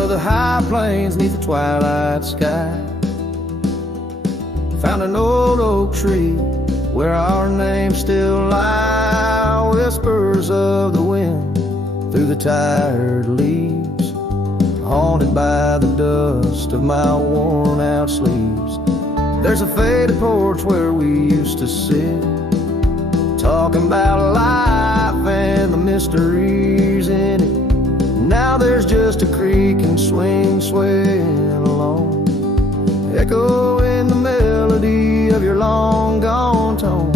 of the high plains neath the twilight sky. Found an old oak tree where our names still lie. Whispers of the wind through the tired leaves, haunted by the dust of my worn out sleeves. There's a faded porch where we used to sit, talking about life and the mysteries in it. Now there's just a creaking swing swaying along, echoing the melody of your long gone tone.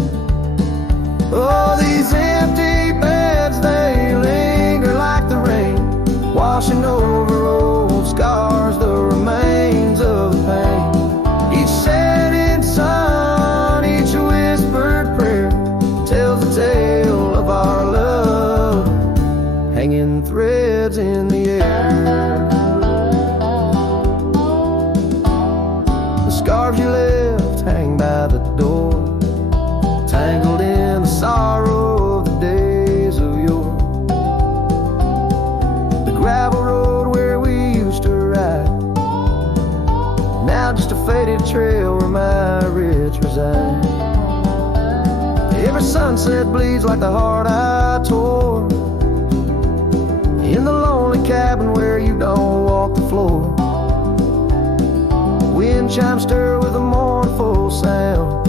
Oh, these empty beds, they linger like the rain, washing over old scars, the remains of the pain. Each setting sun, each whispered prayer tells the tale of our love, hanging threads in the air. The scarves you left hang by the door, tangled in the sorrow of the days of yore. The gravel road where we used to ride, now just a faded trail where my rich reside. Every sunset bleeds like the heart I tore, in the lonely cabin where you don't walk the floor. Wind chimes stir with a mournful sound,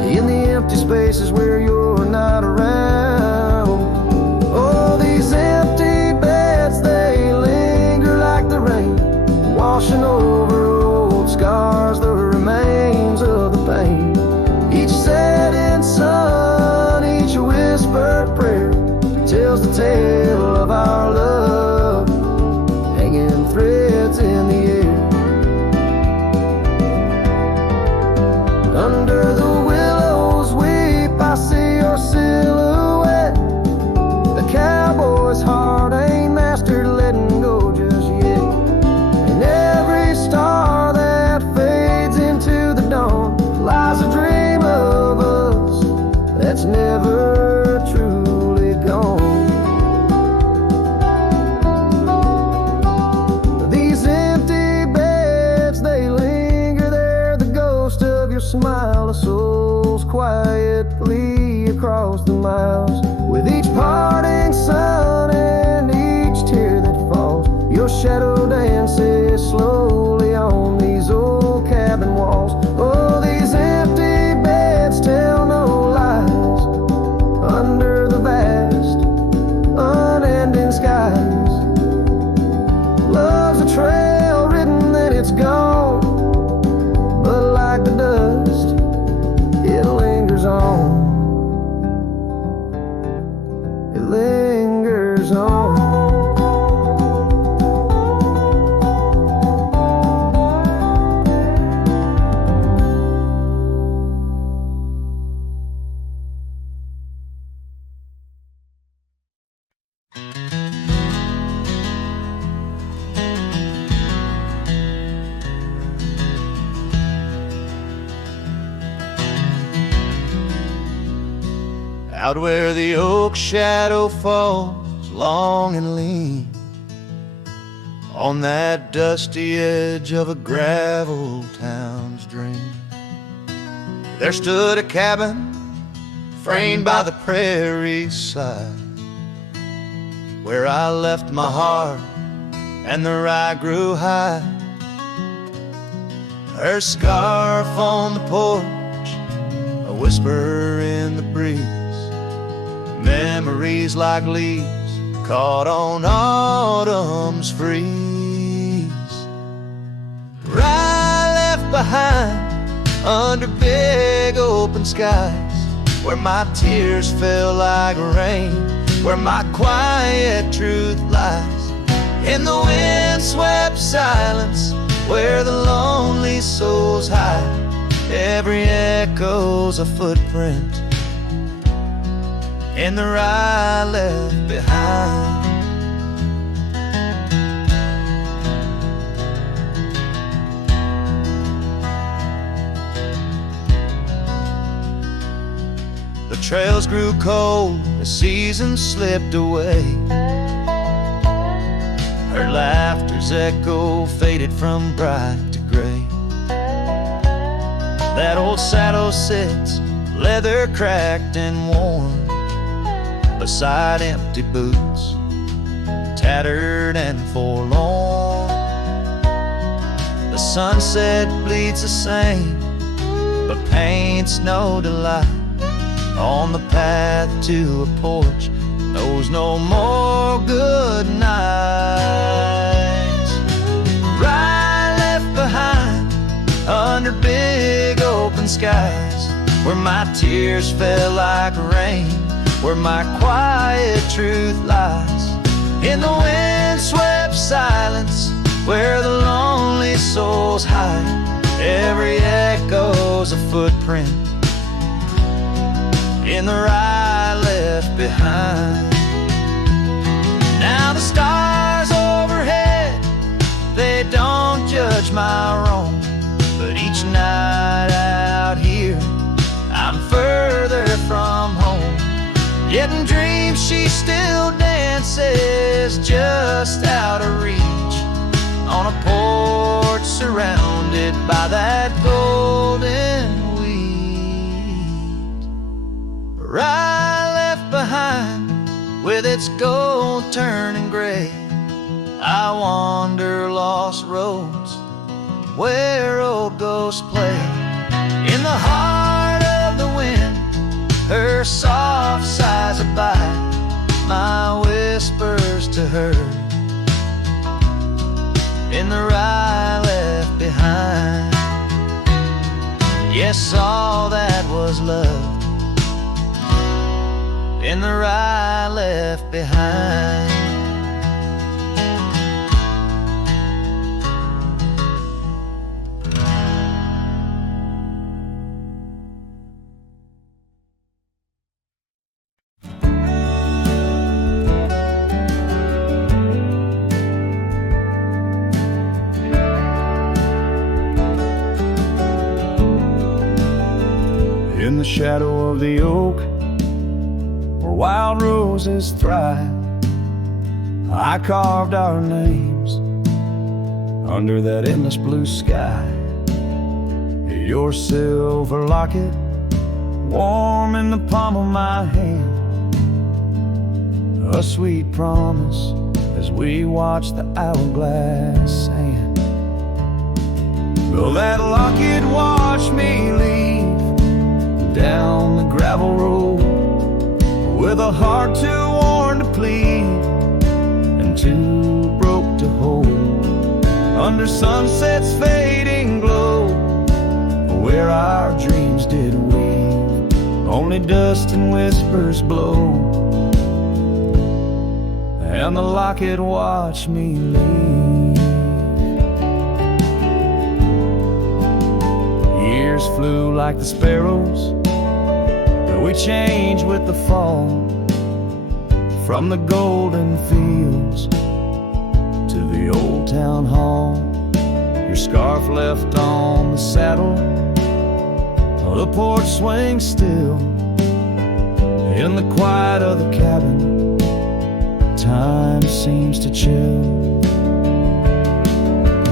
in the empty spaces where you're not around. Oh, these empty beds, they linger like the rain, washing over old scars, the remains of the pain. Each setting sun, each whispered prayer tells the tale of our love, hanging threads in the air. Under the willows weep, I see your silhouette. The cowboy's heart ain't mastered letting go just yet. And every star that fades into the dawn lies a dream of us that's never truly gone. These empty beds, they linger there, the ghost of your smile, a soul's quietly across the miles. With each parting sun and each tear that falls, your shadow dances slowly on these old cabin walls. Oh, these empty beds tell no lies under the vast, unending skies. Love's a trail written and it's gone, but like the dust, it lingers on. It lingers on. Out where the oak shadow falls long and lean, on that dusty edge of a gravel town's dream, there stood a cabin framed by the prairie's side, where I left my heart and the rye grew high. Her scarf on the porch, a whisper in the breeze, memories like leaves caught on autumn's freeze. Rye left behind under big open skies, where my tears fell like rain, where my quiet truth lies. In the wind-swept silence, where the lonely souls hide, every echo's a footprint in the rye left behind. The trails grew cold, the seasons slipped away. Her laughter's echo faded from bright to gray. That old saddle sits, leather cracked and worn, beside empty boots, tattered and forlorn. The sunset bleeds the same, but paints no delight on the path to a porch, knows no more good nights. Right left behind under big open skies, where my tears fell like rain, where my quiet truth lies. In the wind-swept silence, where the lonely souls hide, every echo's a footprint in the ride left behind. Now the stars overhead, they don't judge my wrong, but each night out here I'm further from home. Yet in dreams she still dances just out of reach, on a porch surrounded by that golden wheat. Right left behind with its gold turning gray, I wander lost roads where old ghosts play. In the heart of the wind, her soft sighs abide my whispers to her. In the rye left behind, yes, all that was love in the rye left behind. In the shadow of the oak, where wild roses thrive, I carved our names under that endless blue sky. Your silver locket, warm in the palm of my hand, a sweet promise as we watch the hourglass sand. Will that locket watch me leave down the gravel road, with a heart too worn to plead and too broke to hold, under sunset's fading glow, where our dreams did weave, only dust and whispers blow, and the locket watched me leave. Years flew like the sparrows, we changed with the fall, from the golden fields to the old town hall. Your scarf left on the saddle, the porch swings still. In the quiet of the cabin, time seems to chill.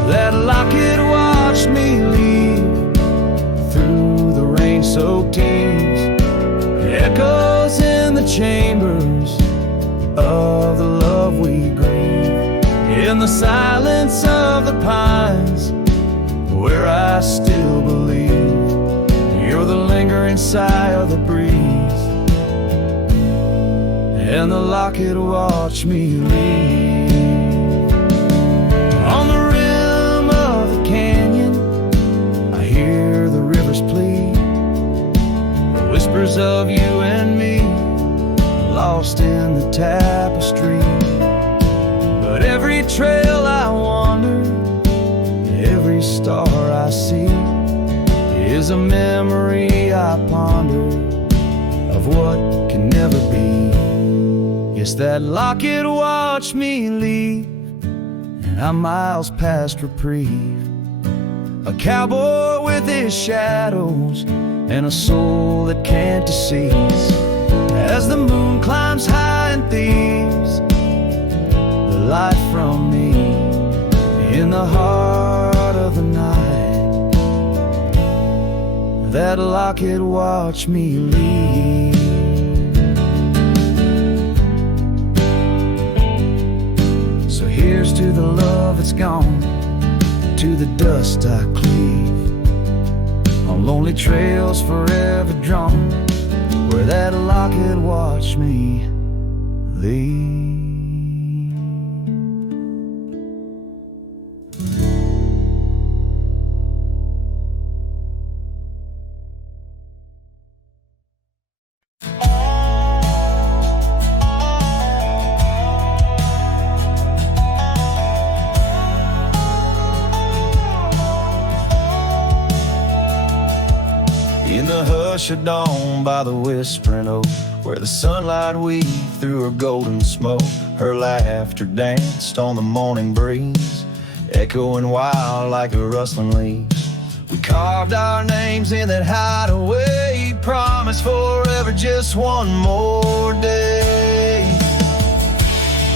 That locket watched me leave through the rain-soaked eves, echoes in the chambers of the love we grieve, in the silence of the pines, where I still believe you're the lingering sigh of the breeze, and the locket watched me leave. On the rim of the canyon, I hear the river's plea, whispers of you and me, lost in the tapestry. But every trail I wander, every star I see, is a memory I ponder of what can never be. Yes, that locket watched me leave, and I'm miles past reprieve, a cowboy with his shadows and a soul that can't deceive. As the moon climbs high and thieves the light from me, the heart of the night. That locket watched me leave. So here's to the love that's gone, to the dust I cleave, on lonely trails forever drawn, where that locket watched me leave. In the hush of dawn by the whispering oak, where the sunlight weaved through her golden smoke, her laughter danced on the morning breeze, echoing wild like a rustling leaves. We carved our names in that hideaway, promised forever just one more day.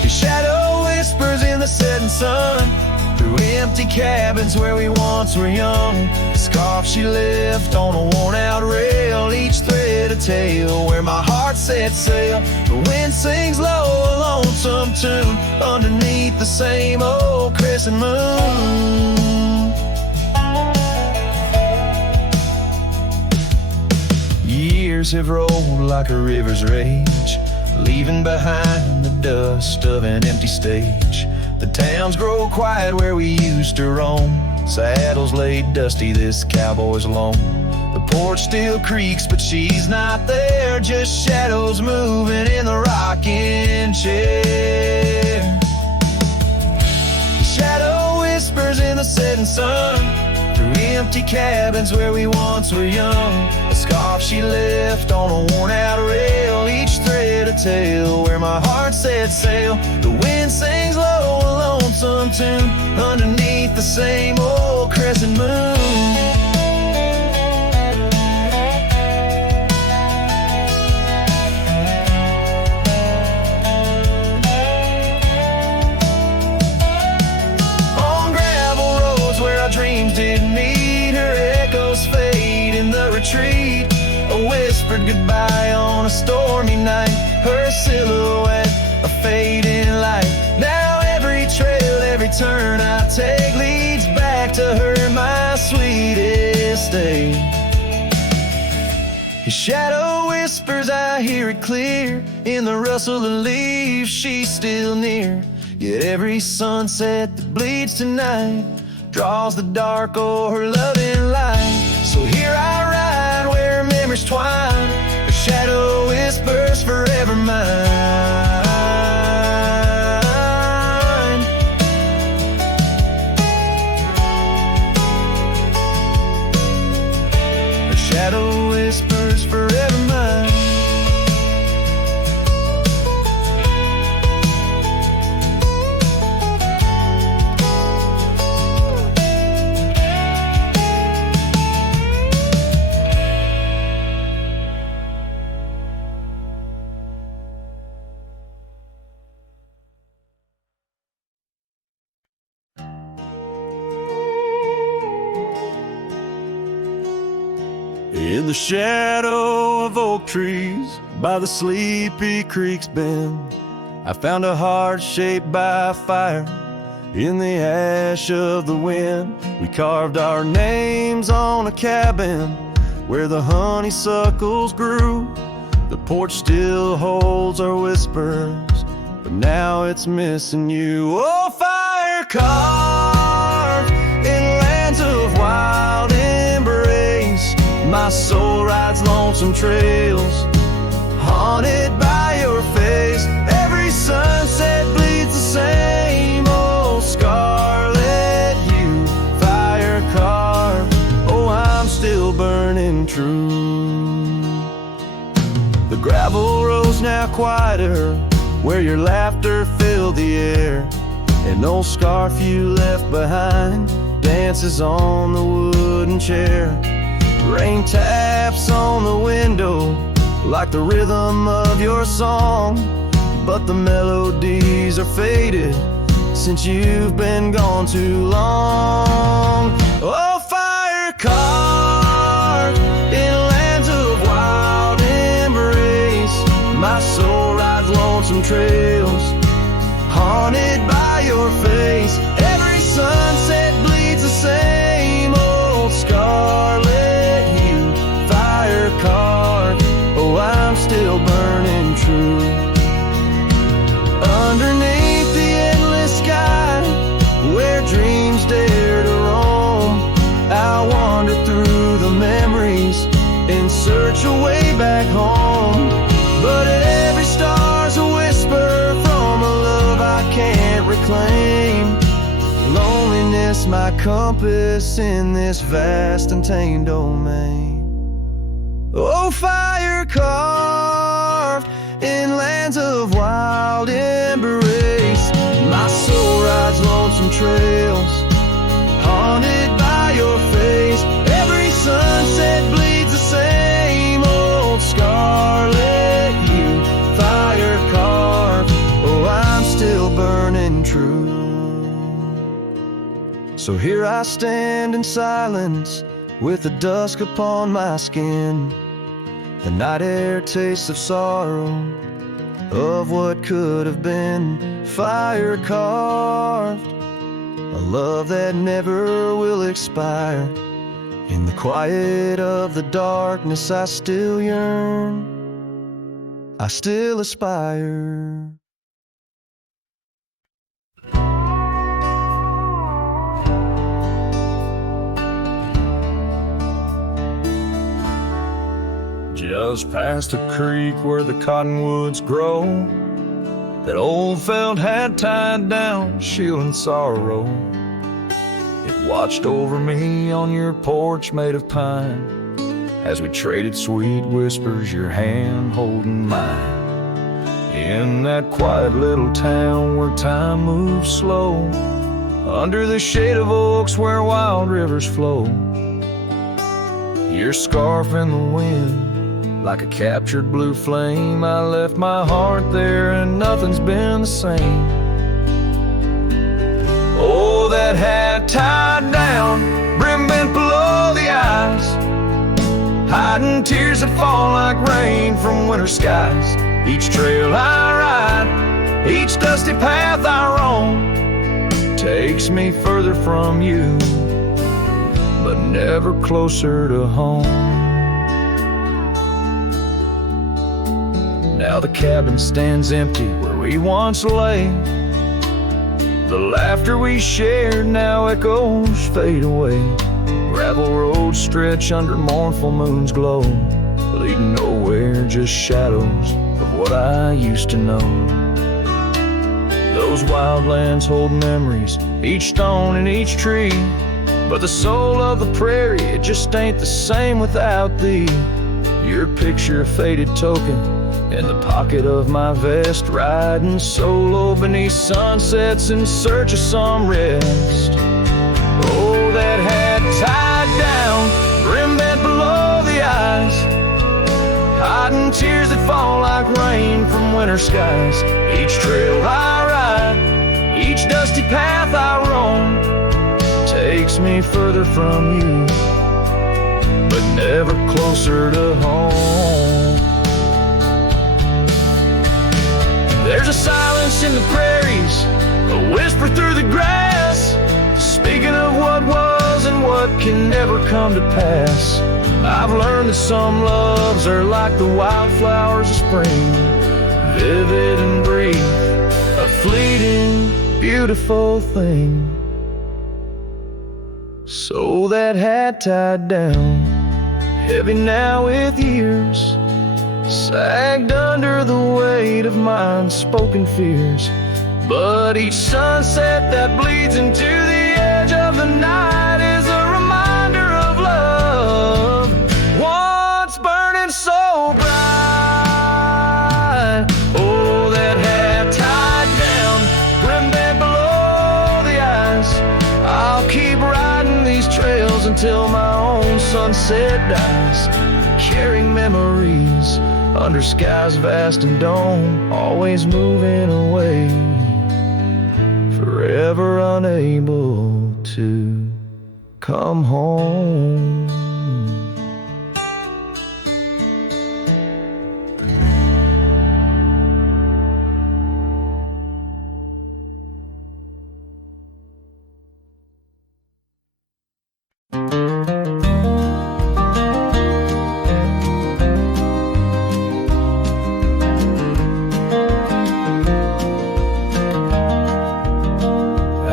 Your shadow whispers in the setting sun, through empty cabins where we once were young. A scarf she left on a worn-out rail, each thread a tale where my heart set sail. The wind sings low a lonesome tune underneath the same old crescent moon. Years have rolled like a river's rage, leaving behind the dust of an empty stage. The towns grow quiet where we used to roam, saddles laid dusty, this cowboy's alone. The porch still creaks, but she's not there, just shadows moving in the rocking chair. The shadow whispers in the setting sun, through empty cabins where we once were young. A scarf she left on a worn-out rail, each thread a tale where my heart set sail. The wind sings low a lonesome tune underneath the same old crescent moon. Dreams didn't meet, her echoes fade in the retreat. A whispered goodbye on a stormy night, her silhouette a fading light. Now every trail, every turn I take leads back to her, my sweetest day. His shadow whispers, I hear it clear, in the rustle of leaves she's still near. Yet every sunset that bleeds tonight draws the dark o'er her loving light. So here I ride where memories twine, her shadow whispers forever mine. Her shadow whispers forever mine. In the shadow of oak trees by the sleepy creek's bend, I found a heart shaped by fire in the ash of the wind. We carved our names on a cabin where the honeysuckles grew. The porch still holds our whispers, but now it's missing you. Oh, fire carved in lands of wild embrace, my soul rides lonesome trails, haunted by your face. Every sunset bleeds the same old scarlet hue. Fire carved, oh, I'm still burning true. The gravel road's now quieter, where your laughter filled the air. An old scarf you left behind dances on the wooden chair. Rain taps on the window like the rhythm of your song, but the melodies are faded since you've been gone too long. Oh, fire carved in lands of wild embrace, my soul rides lonesome trails, haunted by your face. Every sunset bleeds the same old scarlet hue, fire carved, oh, I'm still burning true. Underneath the endless sky, where dreams dare to roam, I wander through the memories in search of way back home. But every star's a whisper from a love I can't reclaim. Loneliness my compass in this vast untamed domain. Oh, fire carved in lands of wild embrace, my soul rides lonesome trails, haunted by your face. Every sunset bleeds the same old scarlet hue, fire carved, oh, I'm still burning true. So here I stand in silence, with the dusk upon my skin. The night air tastes of sorrow, of what could have been. Fire carved, a love that never will expire. In the quiet of the darkness I still yearn, I still aspire. Just past the creek where the cottonwoods grow, that old felt had tied down, shielding sorrow. It watched over me on your porch made of pine, as we traded sweet whispers, your hand holding mine. In that quiet little town where time moves slow, under the shade of oaks where wild rivers flow, your scarf in the wind, like a captured blue flame. I left my heart there and nothing's been the same. Oh, that hat tied down, brim bent below the eyes, hiding tears that fall like rain from winter skies. Each trail I ride, each dusty path I roam, takes me further from you, but never closer to home. Now the cabin stands empty where we once lay. The laughter we shared, now echoes fade away. Gravel roads stretch under mournful moon's glow, leading nowhere, just shadows of what I used to know. Those wildlands hold memories, each stone and each tree, but the soul of the prairie, it just ain't the same without thee. Your picture, a faded token in the pocket of my vest, riding solo beneath sunsets in search of some rest. Oh, that hat tied down, brim bent below the eyes, hiding tears that fall like rain from winter skies. Each trail I ride, each dusty path I roam, takes me further from you, but never closer to home. There's a silence in the prairies, a whisper through the grass, speaking of what was and what can never come to pass. I've learned that some loves are like the wildflowers of spring, vivid and brief, a fleeting, beautiful thing. So that hat tied down, heavy now with years, sagged under the weight of my unspoken fears. But each sunset that bleeds into the edge of the night is a reminder of love, once burning so bright. Oh, that hat tied down, brim bent below the eyes, I'll keep riding these trails until my own sunset dies, carrying memories under skies vast and dome, always moving away forever unable to come home.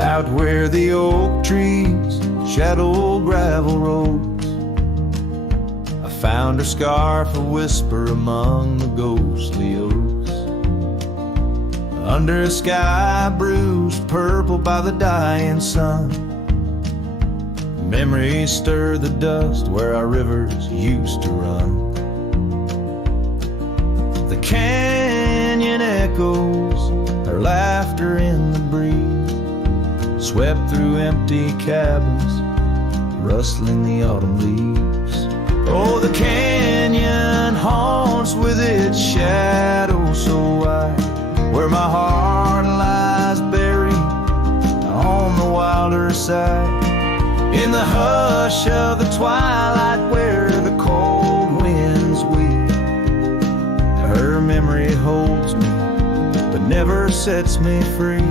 Out where the oak trees shadow gravel roads, I found her scarf a whisper among the ghostly oaks. Under a sky bruised purple by the dying sun, memories stir the dust where our rivers used to run. The canyon echoes, her laughter in the breeze, swept through empty cabins, rustling the autumn leaves. Oh, the canyon haunts with its shadow so wide, where my heart lies buried on the wilder side. In the hush of the twilight where the cold winds weep, her memory holds me but never sets me free.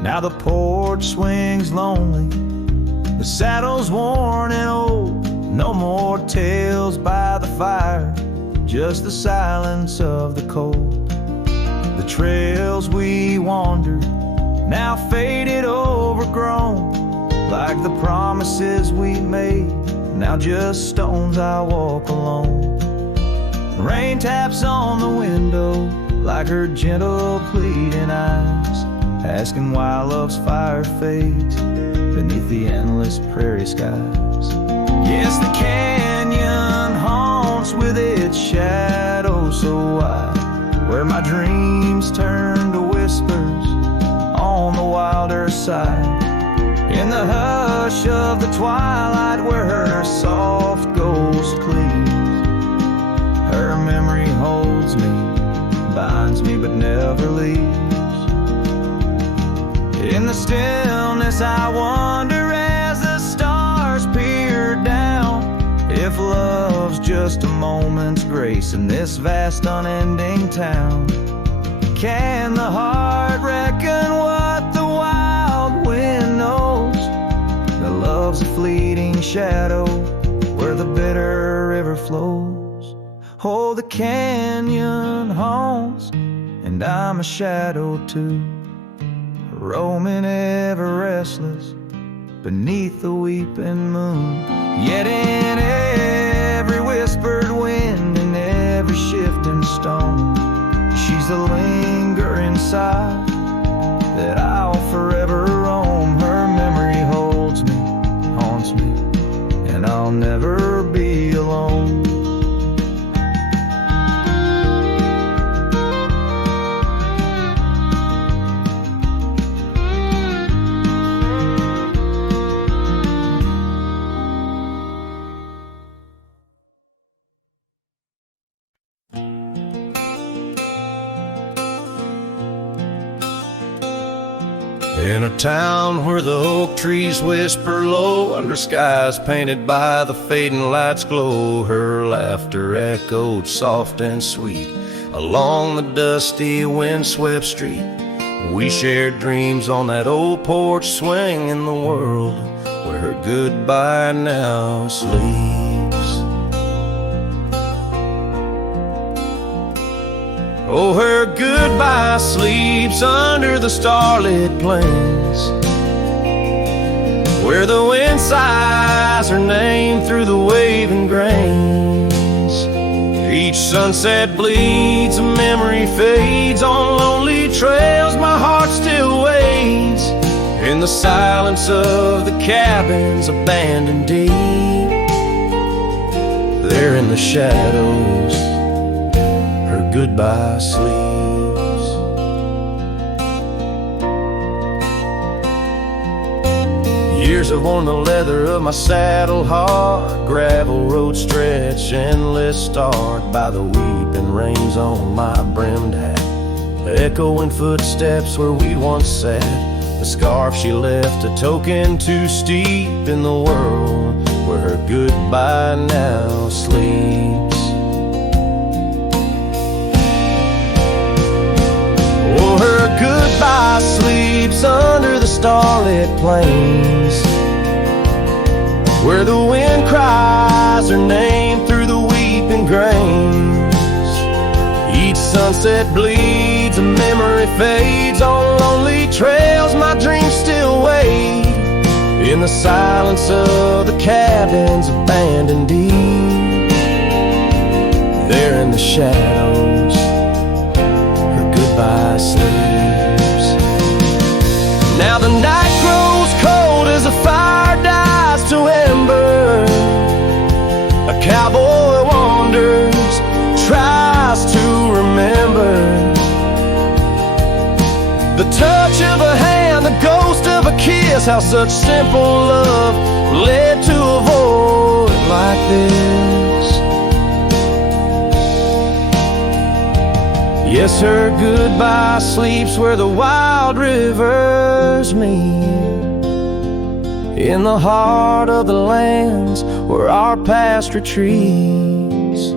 Now the porch swings lonely, the saddle's worn and old. No more tales by the fire, just the silence of the cold. The trails we wandered, now faded, overgrown, like the promises we made, now just stones I walk alone. Rain taps on the window like her gentle pleading eyes, asking why love's fire fades beneath the endless prairie skies. Yes, the canyon haunts with its shadow so wide, where my dreams turn to whispers on the wilder side. In the hush of the twilight where her soft ghost cleaves, her memory holds me, binds me but never leaves. In the stillness I wonder as the stars peer down, if love's just a moment's grace in this vast unending town. Can the heart reckon what the wild wind knows? That love's a fleeting shadow where the bitter river flows. Oh, the canyon haunts, and I'm a shadow too, roaming ever restless beneath the weeping moon. Yet in every whispered wind and every shifting stone, she's the lingering sigh that I'll forever roam. Her memory holds me, haunts me, and I'll never be alone. In a town where the oak trees whisper low, under skies painted by the fading light's glow, her laughter echoed soft and sweet along the dusty windswept street. We shared dreams on that old porch swing in the world where her goodbye now sleeps. Oh, her goodbye sleeps under the starlit plains, where the wind sighs her name through the waving grains. Each sunset bleeds, a memory fades on lonely trails. My heart still waits in the silence of the cabins abandoned deep. There in the shadows, her goodbye sleeps. Years have worn the leather of my saddle hard. Gravel road stretch, endless starred by the weeping rains on my brimmed hat. Echoing footsteps where we once sat. The scarf she left, a token too steep in the world where her goodbye now sleeps. Oh, her goodbye sleeps under the starlit plains, where the wind cries her name through the weeping grains. Each sunset bleeds, a memory fades on lonely trails. My dreams still wait in the silence of the cabins abandoned deep. There in the shadows, her goodbye sleeps. Now the night grows cold as the fire dies to ember. A cowboy wanders, tries to remember the touch of a hand, the ghost of a kiss. How such simple love led to a void like this. Yes, her goodbye sleeps where the wild rivers meet, in the heart of the lands where our past retreats.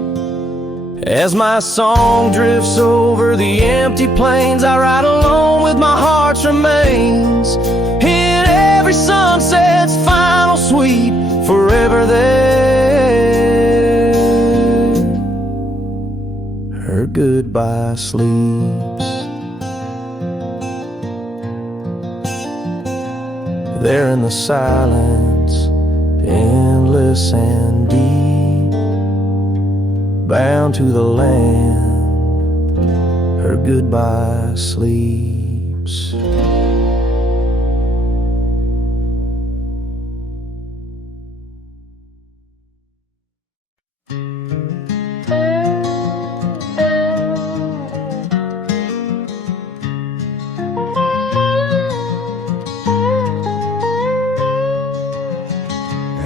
As my song drifts over the empty plains, I ride alone with my heart's remains. In every sunset's final sweep, forever there, her goodbye sleeps. There in the silence, endless and deep, bound to the land, her goodbye sleeps.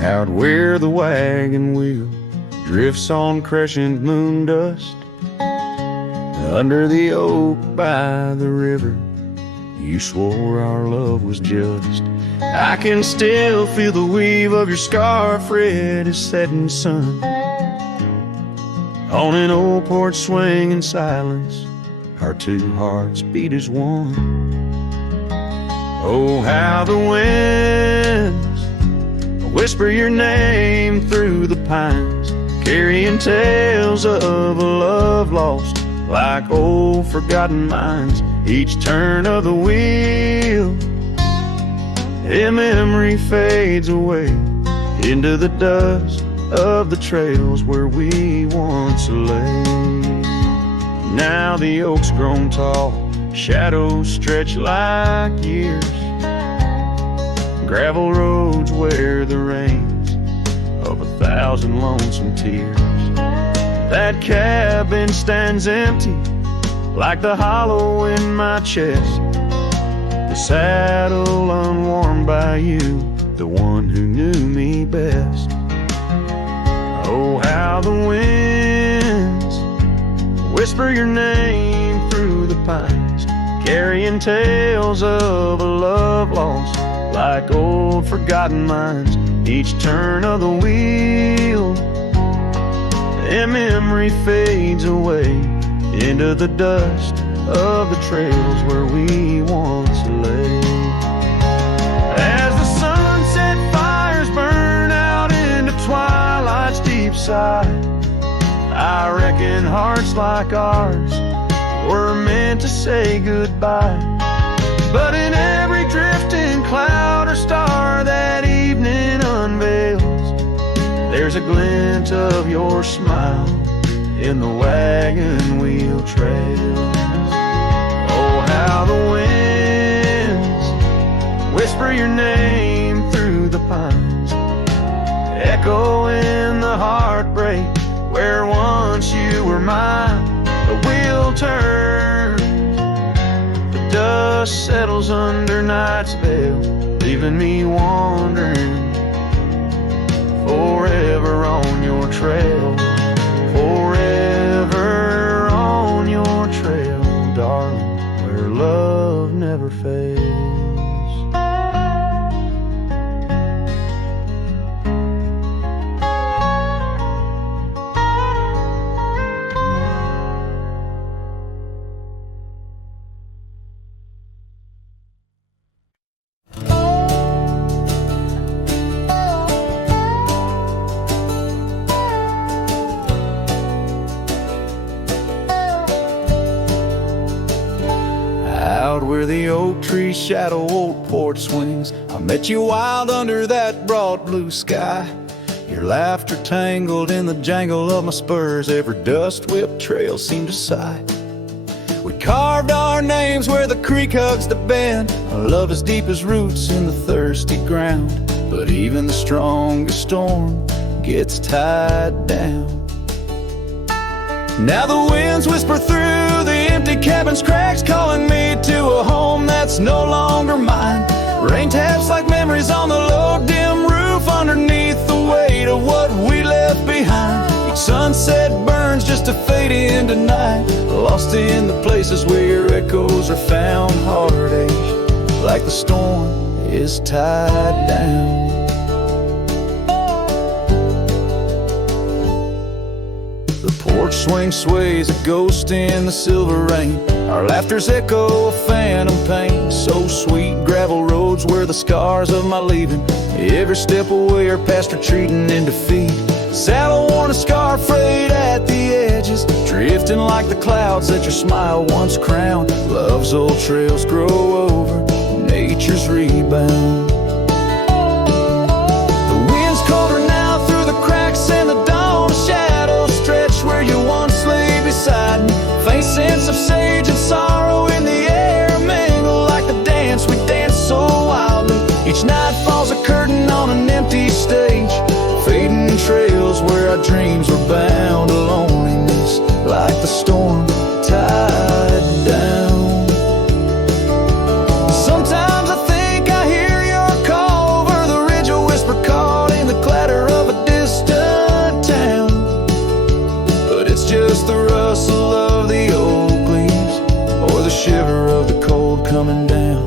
Out where the wagon wheel drifts on crescent moon dust, under the oak by the river, you swore our love was just. I can still feel the weave of your scarf red as setting sun. On an old porch swing in silence, our two hearts beat as one. Oh, how the winds whisper your name through the pines, carrying tales of a love lost like old forgotten mines. Each turn of the wheel, a memory fades away into the dust of the trails where we once lay. Now the oak's grown tall, shadows stretch like years, gravel roads wear the rains of 1,000 lonesome tears. That cabin stands empty like the hollow in my chest, the saddle unwarmed by you, the one who knew me best. Oh, how the winds whisper your name through the pines, carrying tales of a love lost like old forgotten mines. Each turn of the wheel, a memory fades away into the dust of the trails where we once lay. As the sunset fires burn out into twilight's deep side, I reckon hearts like ours were meant to say goodbye. But in every drifting cloud or star that evening unveils, there's a glint of your smile in the wagon wheel trails. Oh, how the winds whisper your name through the pines, echo in the heartbreak where once you were mine. The wheel turns, the dust settles under night's veil, the leaving me wandering forever on your trail, forever on your trail, darling, where love never fails. Out where the oak tree shadow old porch swings, I met you wild under that broad blue sky. Your laughter tangled in the jangle of my spurs, every dust-whipped trail seemed to sigh. We carved our names where the creek hugs the bend, our love as deep as roots in the thirsty ground. But even the strongest storm gets tied down. Now the winds whisper through the empty cabin's cracks, calling me to a home that's no longer mine. Rain taps like memories on the low dim roof, underneath the weight of what we left behind. Each sunset burns just to fade into night, lost in the places where your echoes are found. Heartache like the storm is tied down. Porch swing sways a ghost in the silver rain, our laughter's echo a phantom pain. So sweet gravel roads were the scars of my leaving, every step away are past retreating in defeat. Saddle worn a scar frayed at the edges, drifting like the clouds that your smile once crowned. Love's old trails grow over nature's rebound. The wind's colder now through the cracks in the dawn, shadows stretch where you once lay beside me. Faint sense of sage and sorrow in the air mingle like the dance we danced so wildly. Each night falls a curtain on an empty stage, fading trails where our dreams were bound to loneliness like the storm tied down. Sometimes I think I hear your call over the ridge, a whisper caught in the clatter of a distant town. But it's just the rustle of the oak leaves or the shiver of the cold coming down.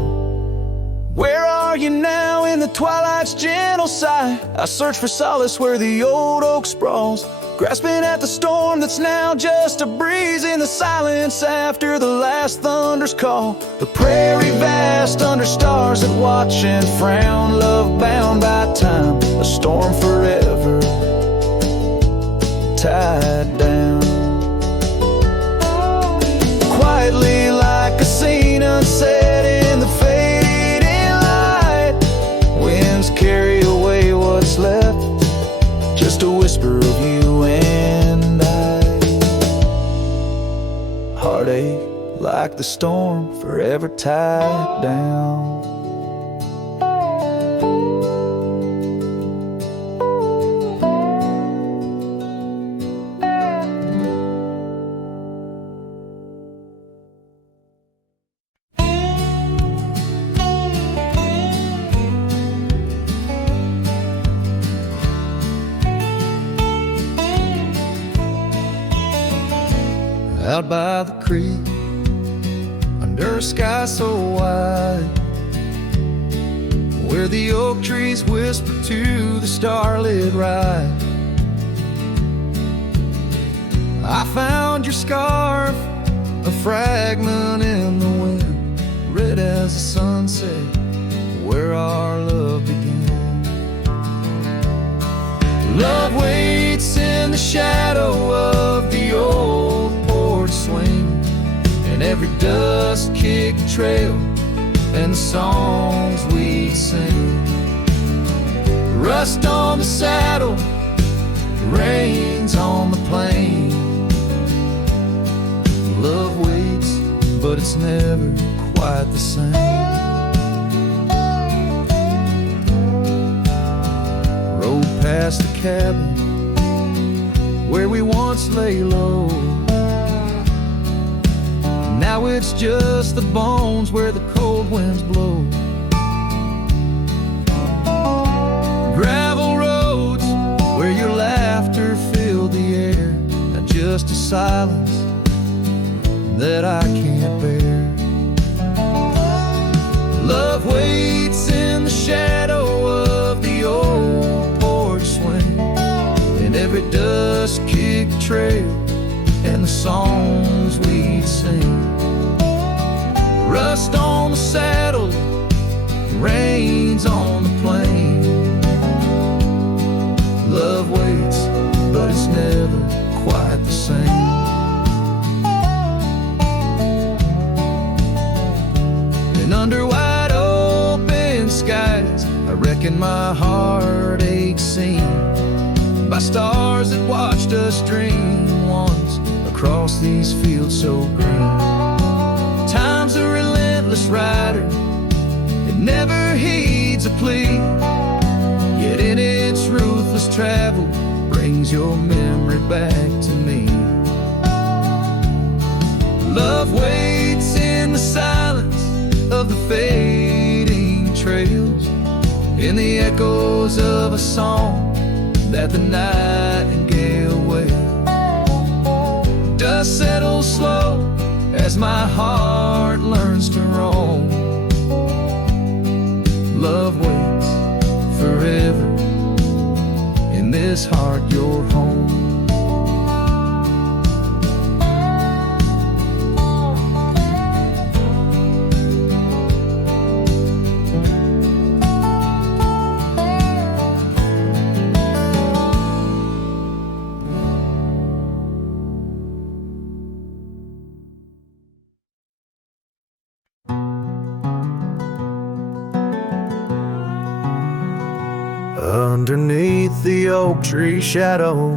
Where are you now in the twilight's gentle sigh? I search for solace where the old oak sprawls, grasping at the storm that's now just a breeze in the silence after the last thunder's call. The prairie vast under stars that watch and frown, love bound by time, a storm forever tied down. Quietly like a scene unset in the fading light, winds carry away what's left, just a whisper of you and I. Heartache like the storm forever tied down. Out by the creek, under a sky so wide, where the oak trees whisper to the starlit ride, I found your scarf, a fragment in the wind, red as the sunset, where our love began. Love waits in the shadow of the old porch swing, and every dust-kicked trail and the songs we sing. Rust on the saddle, rains on the plain. Love waits, but it's never quite the same. Rode past the cabin where we once lay low. Now it's just the bones where the cold winds blow. just a silence that I can't bear. Love waits in the shadow of the old porch swing, and every dust-kicked trail and the songs we'd sing. Rust on the saddle, rains on the plain. Love waits, but it's never quite the same. And under wide open skies, I reckon my heart aches seen by stars that watched us dream once across these fields so green. Time's a relentless rider, it never heeds a plea, yet in its ruthless travel brings your memory back to me. Love waits in the silence of the fading trails, in the echoes of a song that the nightingale wails. Dust settles slow as my heart learns to roam. Love waits forever, in this heart your home. Underneath the oak tree shadow,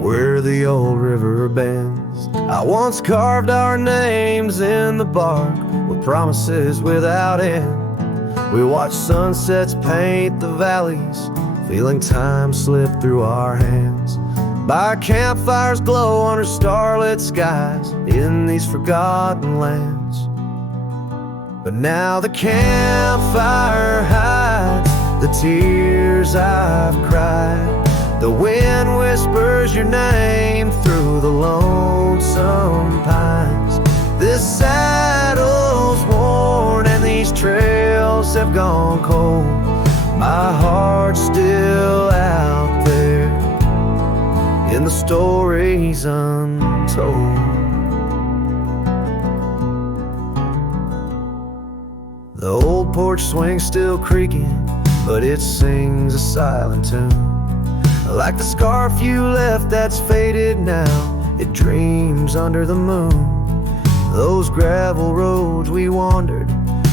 where the old river bends, I once carved our names in the bark with promises without end. We watched sunsets paint the valleys, feeling time slip through our hands. By campfires glow under starlit skies in these forgotten lands. But now the campfire hides the tears I've cried. The wind whispers your name through the lonesome pines. This saddle's worn and these trails have gone cold. My heart's still out there in the stories untold. The old porch swing's still creaking, but it sings a silent tune. Like the scarf you left that's faded now, it dreams under the moon. Those gravel roads we wandered,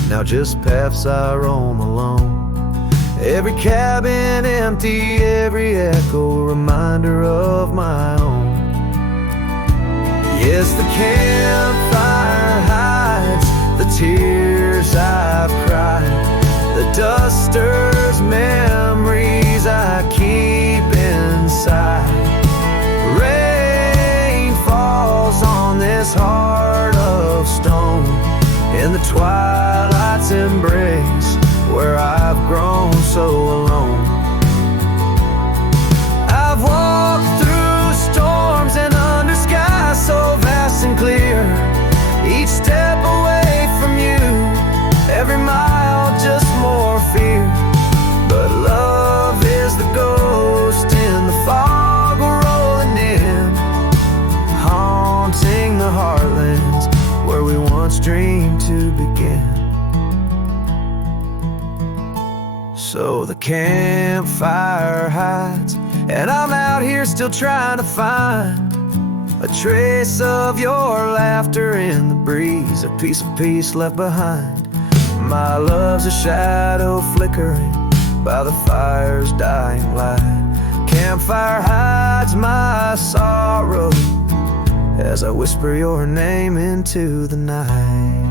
now just paths I roam alone. Every cabin empty, every echo a reminder of my own. Yes, the campfire hides the tears I've cried, the duster's memories I keep inside. Rain falls on this heart of stone, in the twilight's embrace where I've grown so alone. I've walked through storms and under skies so vast and clear, each step away from you, every mile just more fear. But love is the ghost in the fog rolling in, haunting the heartlands where we once dreamed to begin. So the campfire hides, and I'm out here still trying to find a trace of your laughter in the breeze, a piece of peace left behind. My love's a shadow flickering by the fire's dying light. Campfire hides my sorrow as I whisper your name into the night.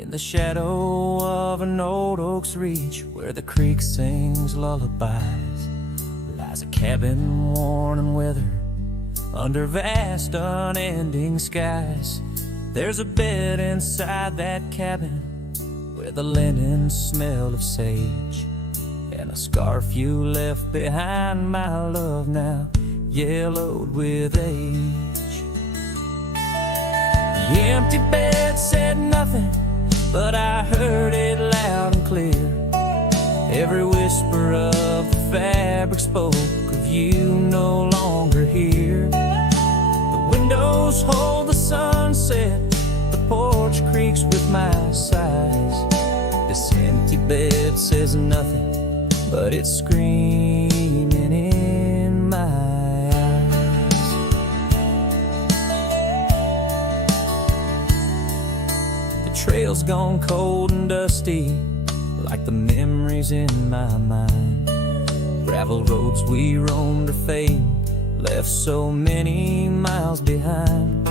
In the shadow of an old oak's reach, where the creek sings lullabies, lies a cabin worn and weathered under vast unending skies. There's a bed inside that cabin with a linen smell of sage, and a scarf you left behind, my love, now yellowed with age. The empty bed said nothing, but I heard it loud and clear. Every whisper of the fabric spoke of you no longer here. The windows hold the sunset, the porch creaks with my sighs. This empty bed says nothing, but it's screaming in my eyes. The trail's gone cold and dusty, like the memories in my mind. Gravel roads we roamed are fading, left so many miles behind.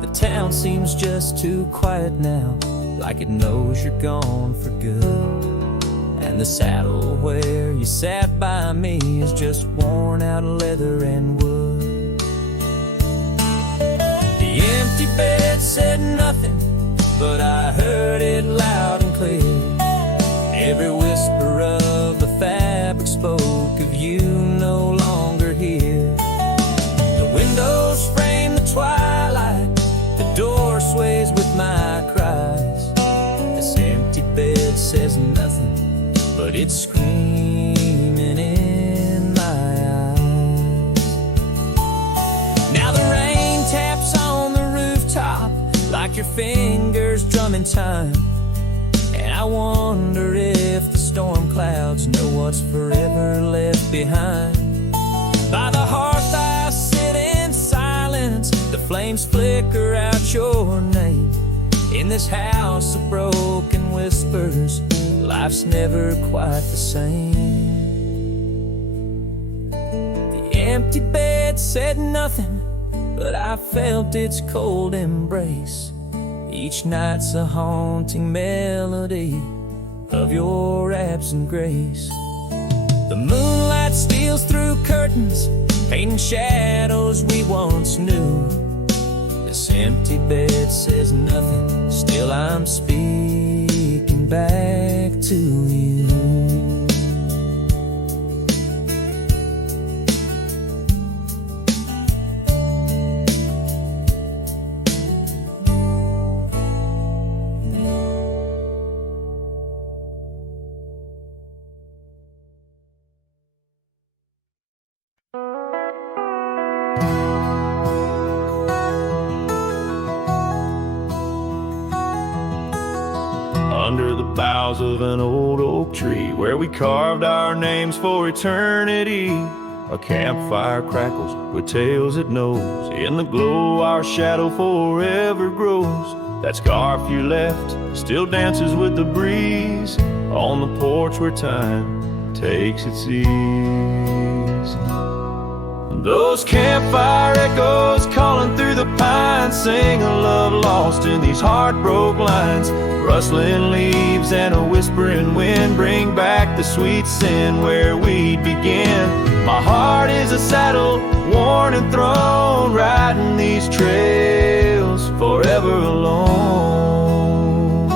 The town seems just too quiet now, like it knows you're gone for good. And the saddle where you sat by me is just worn out leather and wood. The empty bed said nothing, but I heard it loud and clear. Every whisper of the fabric spoke of you no longer here. The windows frame the twilight, the door sways with my cries. This empty bed says nothing, but it's screaming in my eyes. Now the rain taps on the rooftop like your fingers drumming time, and I wonder if the storm clouds know what's forever left behind. By the hearth I sit in silence, the flames flicker out your name. In this house of broken whispers, life's never quite the same. The empty bed said nothing, but I felt its cold embrace. Each night's a haunting melody of your absent grace. The moonlight steals through curtains, painting shadows we once knew. This empty bed says nothing, still I'm speaking back to you. Under the boughs of an old oak tree, where we carved our names for eternity, a campfire crackles with tales it knows. In the glow our shadow forever grows. That scarf you left still dances with the breeze on the porch where time takes its ease. Those campfire echoes calling through the pines sing a love lost in these heartbroken lines. Rustling leaves and a whispering wind bring back the sweet sin where we'd begin. My heart is a saddle, worn and thrown, riding these trails forever alone.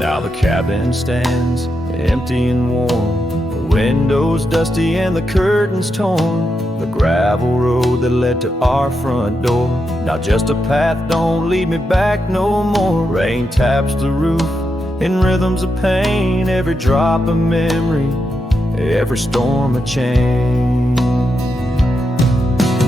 Now the cabin stands empty and warm, the windows dusty and the curtains torn. The gravel road that led to our front door, now just a path, don't lead me back no more. Rain taps the roof in rhythms of pain, every drop a memory, every storm a change.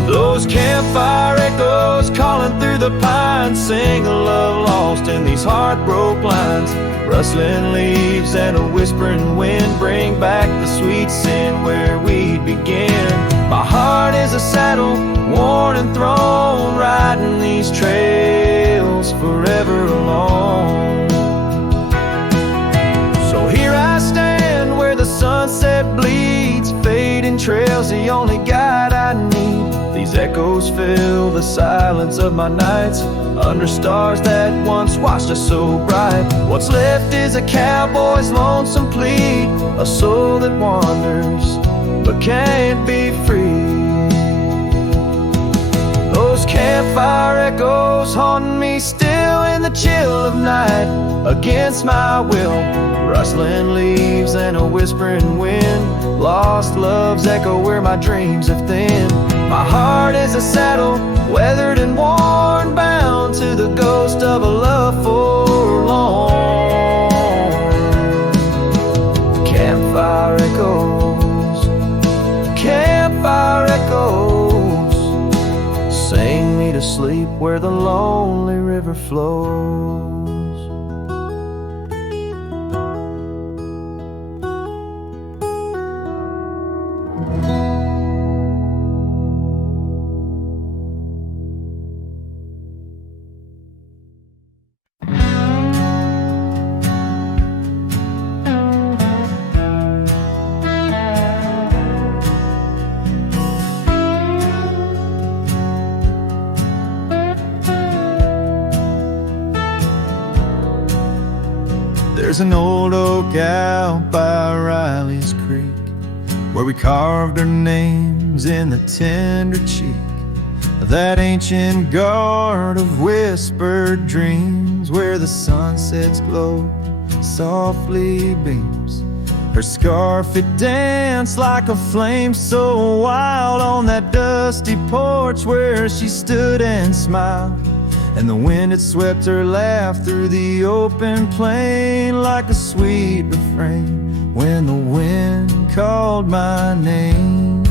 Those campfire echoes calling through the pines sing a love lost in these heartbroken lines. Rustling leaves and a whispering wind bring back the sweet sin where we'd begin. My heart is a saddle, worn and thrown, riding these trails forever alone. So here I stand where the sunset bleeds, fading trails the only guide I need. These These echoes fill the silence of my nights, under stars that once watched us so bright. What's left is a cowboy's lonesome plea, a soul that wanders but can't be free. Those campfire echoes haunt me still in the chill of night, against my will. Rustling leaves and a whispering wind, lost love's echo where my dreams have thinned. My heart is a saddle, weathered and worn, bound to the ghost of a love forlorn. Campfire echoes, campfire echoes, sing me to sleep where the lonely river flows. There's an old oak out by Riley's Creek, where we carved our names in the tender cheek of that ancient guard of whispered dreams, where the sunset's glow softly beams. Her scarf, it danced like a flame so wild on that dusty porch where she stood and smiled. And the wind had swept her laugh through the open plain like a sweet refrain when the wind called my name.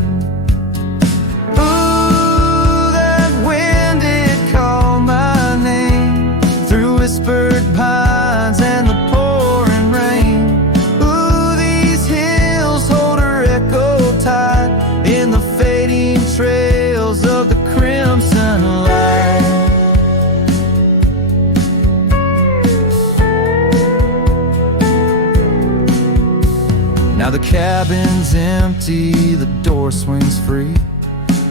Ooh, that wind did call my name through whispered pines and the pouring rain. Ooh, these hills hold her echo tight in the fading trails of the crimson light. Now the cabin's empty, the door swings free,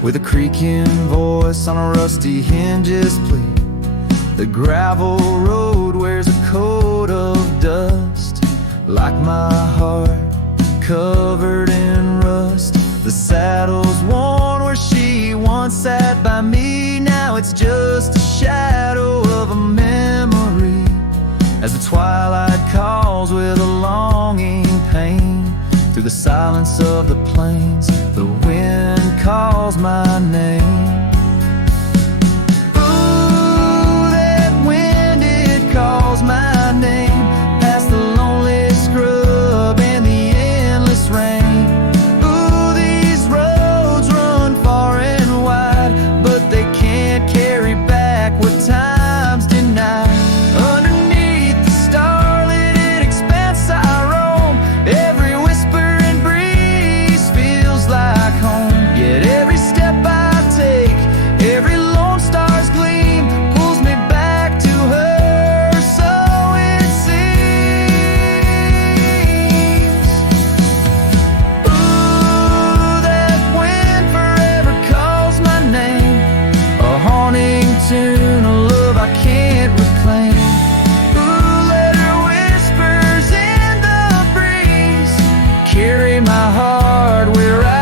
with a creaking voice on a rusty hinge's plea. The gravel road wears a coat of dust, like my heart, covered in rust. The saddle's worn where she once sat by me, now it's just a shadow of a memory, as the twilight calls with a longing pain. Through the silence of the plains, the wind calls my name. Ooh, that wind, it calls my name, past the lonely scrub and the endless rain. Ooh, these roads run far and wide, but they can't carry back what time's denied. Underneath the starlit expanse I roam, every like home. Yet every step I take, every lone star's gleam pulls me back to her, so it seems. Ooh, that wind forever calls my name, a haunting tune, a love I can't reclaim. Ooh, let her whispers in the breeze carry my heart where I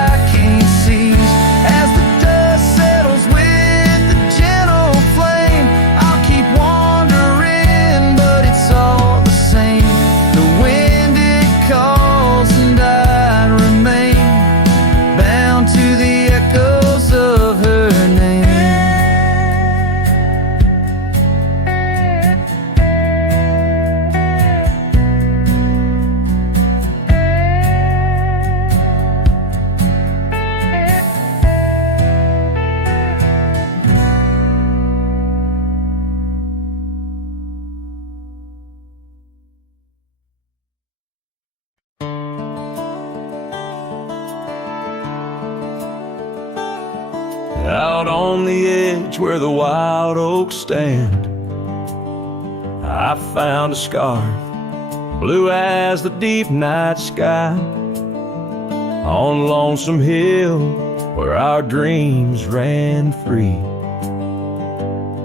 out on the edge where the wild oaks stand, I found a scarf, blue as the deep night sky. On Lonesome Hill, where our dreams ran free.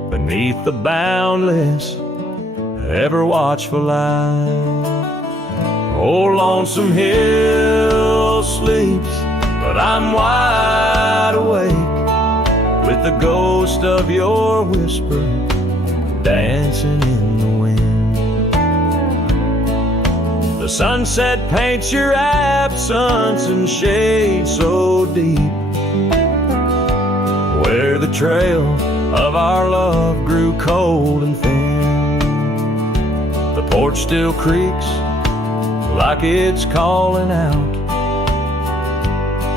Beneath the boundless, ever-watchful eye. Old Lonesome Hill sleeps, but I'm wide awake with the ghost of your whisper dancing in the wind. The sunset paints your absence in shade so deep, where the trail of our love grew cold and thin. The porch still creaks like it's calling out.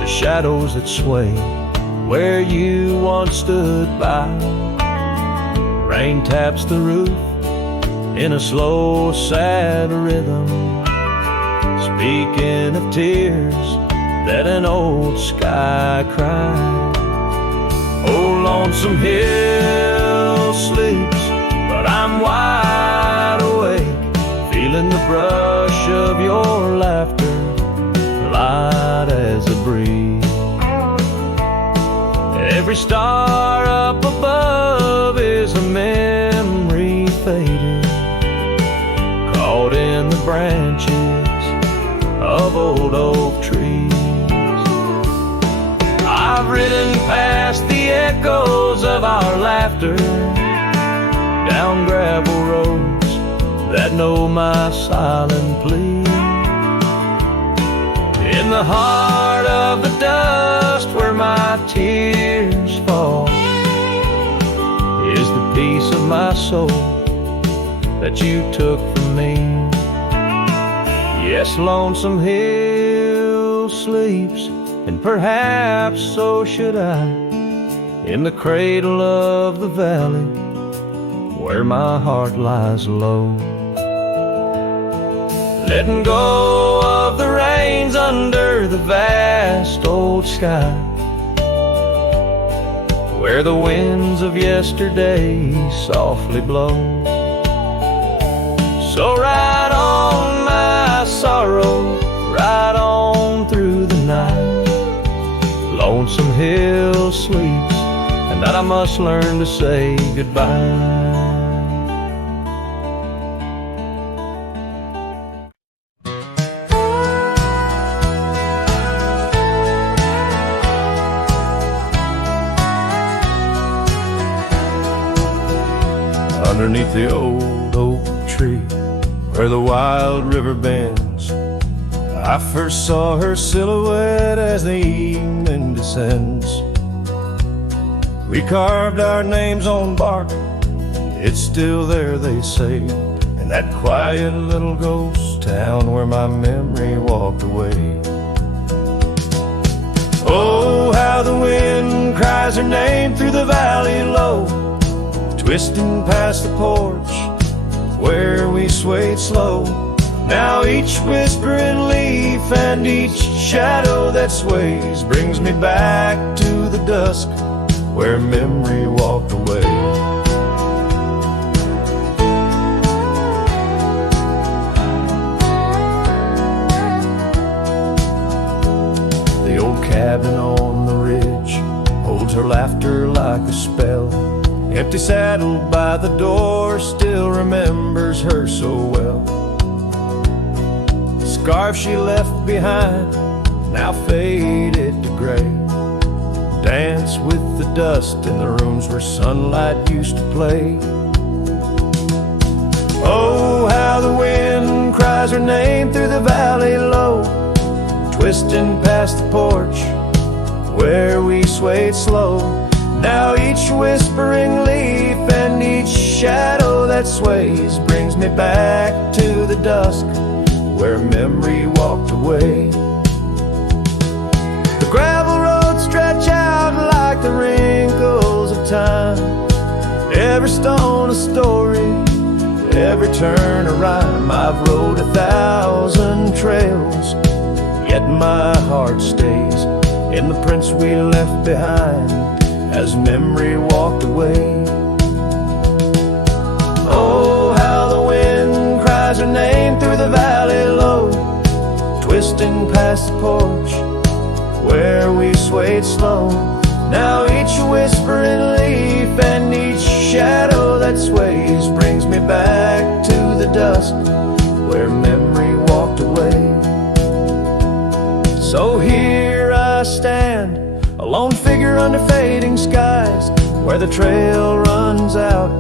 The shadows that sway where you once stood by. Rain taps the roof in a slow, sad rhythm, speaking of tears that an old sky cried. Oh, Lonesome Hill sleeps, but I'm wide awake, feeling the brush of your laughter, light as a breeze. Every star up above is a memory faded, caught in the branches of old oak trees. I've ridden past the echoes of our laughter, down gravel roads that know my silent plea. In the heart of the dust where my tears fall is the piece of my soul that you took from me. Yes, Lonesome Hill sleeps, and perhaps so should I, in the cradle of the valley where my heart lies low. Letting go of the reins under the vast old sky, where the winds of yesterday softly blow. So ride on, my sorrow, ride on through the night. Lonesome Hill sleeps, and that I must learn to say goodbye. Underneath the old oak tree where the wild river bends, I first saw her silhouette as the evening descends. We carved our names on bark, it's still there they say, in that quiet little ghost town where my memory walked away. Oh, how the wind cries her name through the valley low, twisting past the porch where we swayed slow. Now each whispering leaf and each shadow that sways brings me back to the dusk where memory walked away. The old cabin on the ridge holds her laughter like a spell. Empty saddle by the door still remembers her so well. The scarf she left behind, now faded to gray, dance with the dust in the rooms where sunlight used to play. Oh, how the wind cries her name through the valley low, twisting past the porch where we swayed slow. Now each whispering leaf and each shadow that sways brings me back to the dusk where memory walked away. The gravel roads stretch out like the wrinkles of time, every stone a story, every turn a rhyme. I've rode 1,000 trails, yet my heart stays in the prints we left behind as memory walked away. Oh, how the wind cries her name through the valley low, twisting past the porch where we swayed slow. Now each whispering leaf and each shadow that sways brings me back to the dust where memory walked away. So here I stand, a lone figure under fading skies, where the trail runs out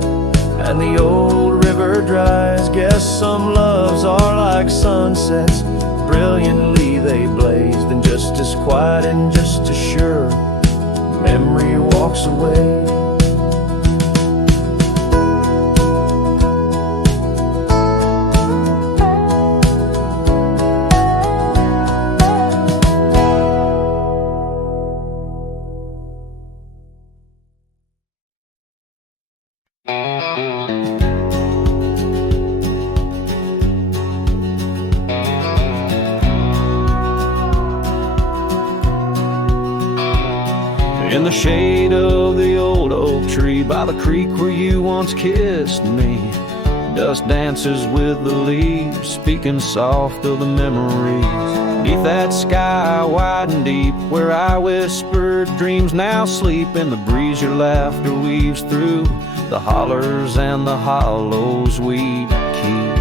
and the old river dries. Guess some loves are like sunsets, brilliantly they blaze, then just as quiet and just as sure memory walks away. In the shade of the old oak tree by the creek where you once kissed me, dust dances with the leaves, speaking soft of the memories. Beneath that sky wide and deep where I whispered dreams now sleep, in the breeze your laughter weaves through the hollers and the hollows we keep.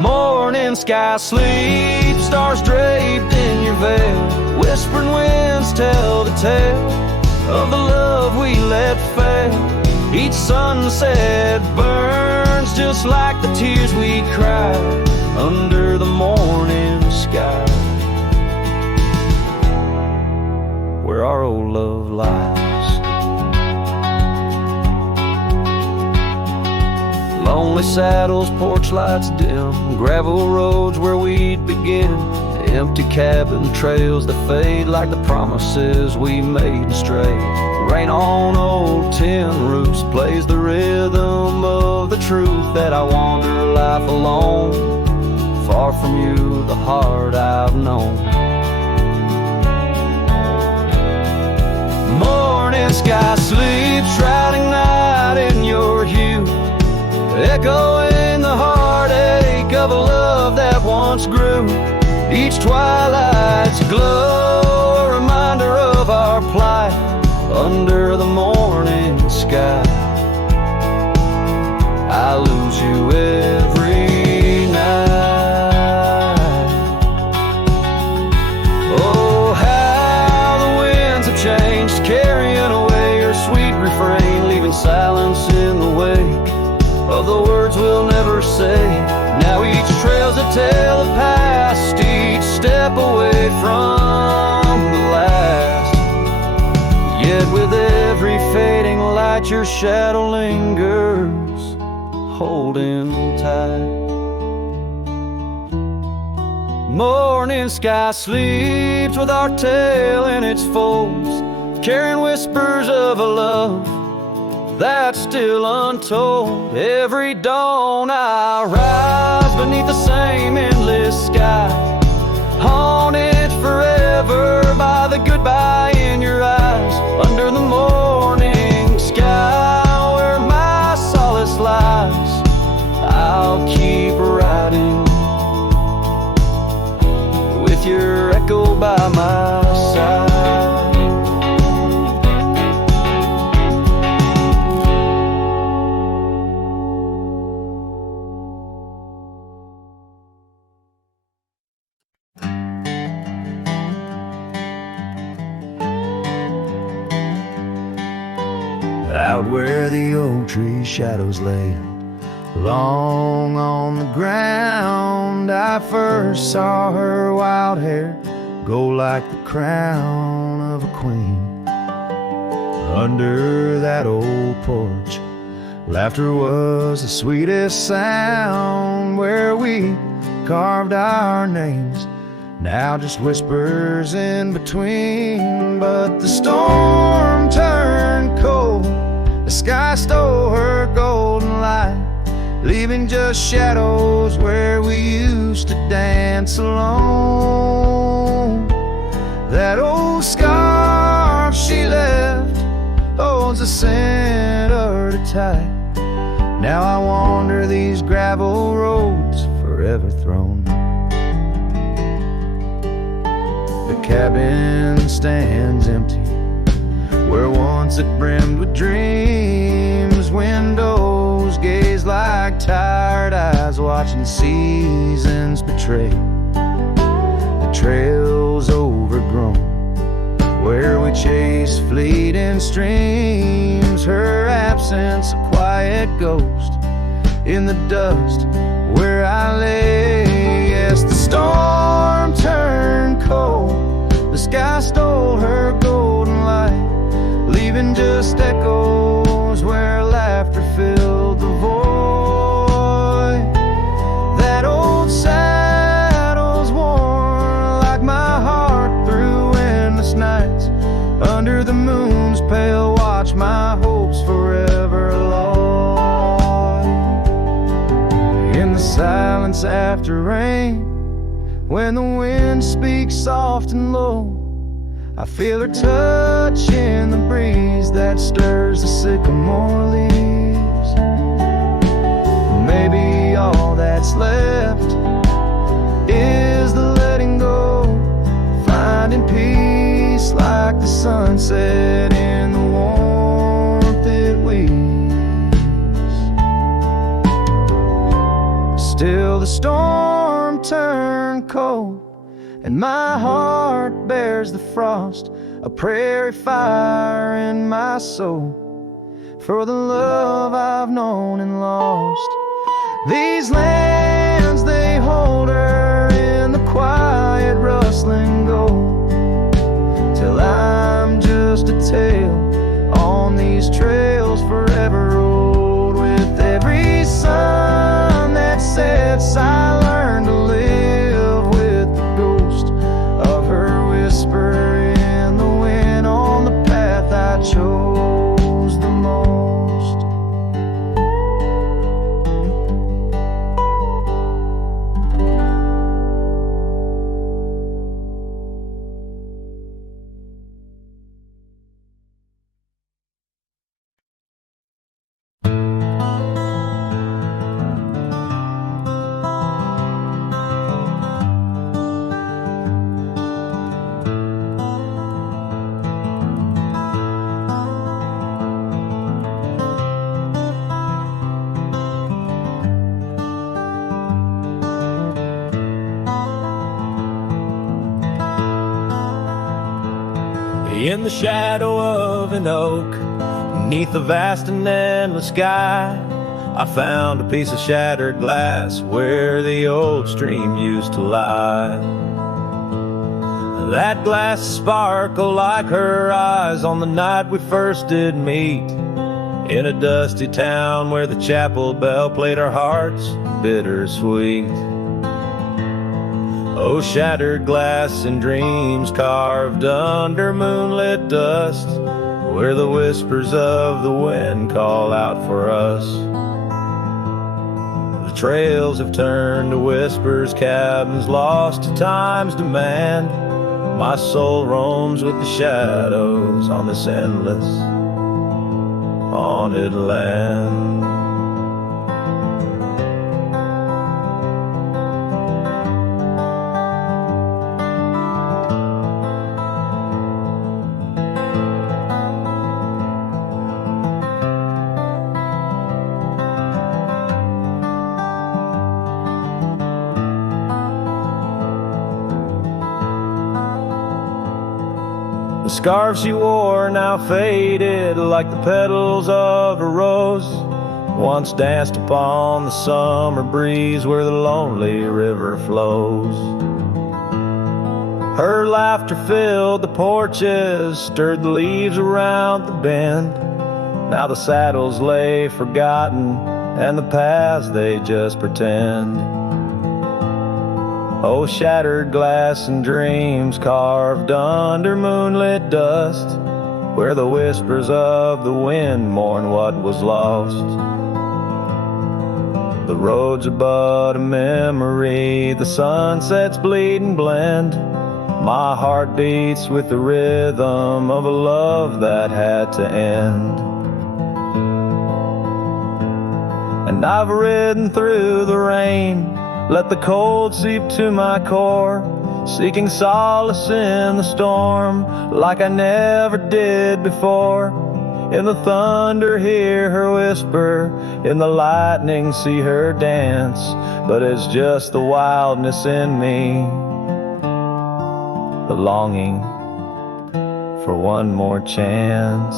Morning sky sleep, stars draped in your veil, whispering winds tell the tale of the love we let fail. Each sunset burns just like the tears we cried under the morning sky, where our old love lies. Lonely saddles, porch lights dim, gravel roads where we'd begin, empty cabin trails that fade like the promises we made stray. Rain on old tin roofs plays the rhythm of the truth that I wander life alone, far from you, the heart I've known. Morning sky sleeps, riding night in your hue, echoing the heartache of a love that once grew. Each twilight's glow, a reminder of our plight under the morning sky. I lose you every night. Oh, how the winds have changed, carrying away your sweet refrain, leaving silence in the wake of the words we'll never say. Now each trail's a tale of past, each step away from the last. Yet with every fading light your shadow lingers, holding tight. Morning sky sleeps with our tale in its folds, carrying whispers of a love that's still untold. Every dawn I rise beneath the same endless sky, haunted forever by the goodbye in your eyes, under the morning sky where my solace lies. I'll keep riding with your echo by my side. Out where the oak tree shadows lay long on the ground, I first saw her wild hair go like the crown of a queen. Under that old porch, laughter was the sweetest sound, where we carved our names, now just whispers in between. But the storm turned cold, the sky stole her golden light, leaving just shadows where we used to dance alone. That old scarf she left holds a scent of her tight. Now I wander these gravel roads forever thrown. cabin stands empty, where once it brimmed with dreams. Windows gaze like tired eyes watching seasons betray. The trail's overgrown, where we chase fleeting streams. Her absence a quiet ghost in the dust where I lay. Yes, the storm turned cold, the sky stole her golden light, leaving just echoes where laughter filled the void. That old saddle's worn like my heart through endless nights. Under the moon's pale watch, my hopes forever lost. In the silence after rain, when the wind speaks soft and low, I feel her touch in the breeze that stirs the sycamore leaves. Maybe all that's left is the letting go, finding peace like the sunset in the warmth it weaves. Still the storm turned cold, and my heart bears the frost, a prairie fire in my soul, for the love I've known and lost. These lands, they hold her in the quiet rustling gold, till I'm just a tale on these trails forever old. With every sun that sets, I learn to live with the ghost of her whisper in the wind on the path I chose the most. In the shadow of an oak, beneath the vast and endless sky, I found a piece of shattered glass where the old stream used to lie. That glass sparkled like her eyes on the night we first did meet, in a dusty town where the chapel bell played our hearts bittersweet. Oh, shattered glass and dreams carved under moonlit dust, where the whispers of the wind call out for us. The trails have turned to whispers, cabins lost to time's demand. My soul roams with the shadows on this endless haunted land. The scarf she wore now faded like the petals of a rose, once danced upon the summer breeze where the lonely river flows. Her laughter filled the porches, stirred the leaves around the bend. Now the saddles lay forgotten, and the paths they just pretend. Oh, shattered glass and dreams carved under moonlit dust, where the whispers of the wind mourn what was lost. The roads are but a memory, the sunsets bleed and blend. My heart beats with the rhythm of a love that had to end. And I've ridden through the rain, let the cold seep to my core, seeking solace in the storm like I never did before. In the thunder hear her whisper, in the lightning see her dance, but it's just the wildness in me, the longing for one more chance.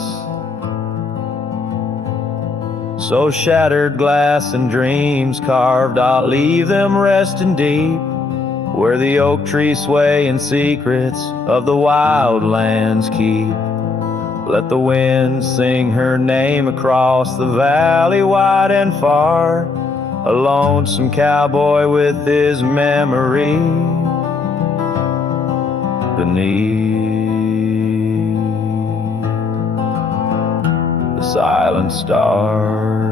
So shattered glass and dreams carved, I'll leave them resting deep, where the oak trees sway and secrets of the wild lands keep. Let the wind sing her name across the valley wide and far, a lonesome cowboy with his memory beneath the silent stars.